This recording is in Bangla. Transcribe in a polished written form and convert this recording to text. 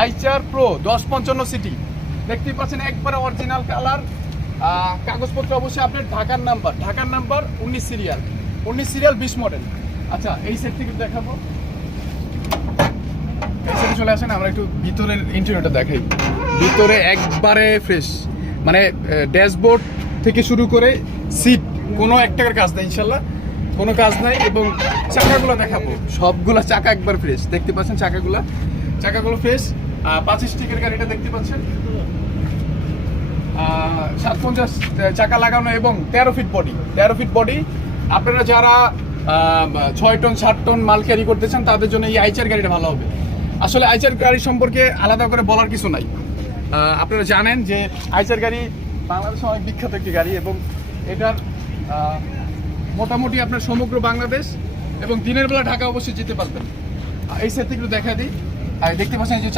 আইচার প্রো 1055 সিটি দেখতেই পাচ্ছেন, একবারে অরিজিনাল কালার। কাগজপত্র অবশ্যই আপনার ঢাকার নাম্বার 19 সিরিয়াল 20 মডেল। আচ্ছা, এই সেট থেকে দেখাবো, এই সেটে চলে আসেন, আমরা একটু ভিতরের ইন্টেরিয়রটা দেখাই। ভিতরে একবারে ফ্রেশ, মানে ড্যাশবোর্ড থেকে শুরু করে সিট কোনো এক টাকার কাজ নেই, ইনশাল্লাহ কোনো কাজ নাই। এবং চাকাগুলো দেখাবো, সবগুলা চাকা একবার ফ্রেশ, দেখতে পাচ্ছেন চাকাগুলো ফ্রেশ। 25 টিকের গাড়িটা দেখতে পাচ্ছেন, 750 চাকা লাগানো এবং 13 ফিট বডি। আপনারা যারা 6 টন 7 টন মাল ক্যারি করতে চান তাদের জন্য এই আইচার গাড়িটা ভালো হবে। আসলে আইচার গাড়ি সম্পর্কে আলাদা করে বলার কিছু নাই, আপনারা জানেন যে আইচার গাড়ি বাংলাদেশে অনেক বিখ্যাত একটি গাড়ি এবং এটার মোটামুটি আপনার সমগ্র বাংলাদেশ এবং দিনের বেলা ঢাকা অবশ্যই যেতে পারবেন। এই সেট একটু দেখা দিই, দেখতে পাচ্ছেন এই যে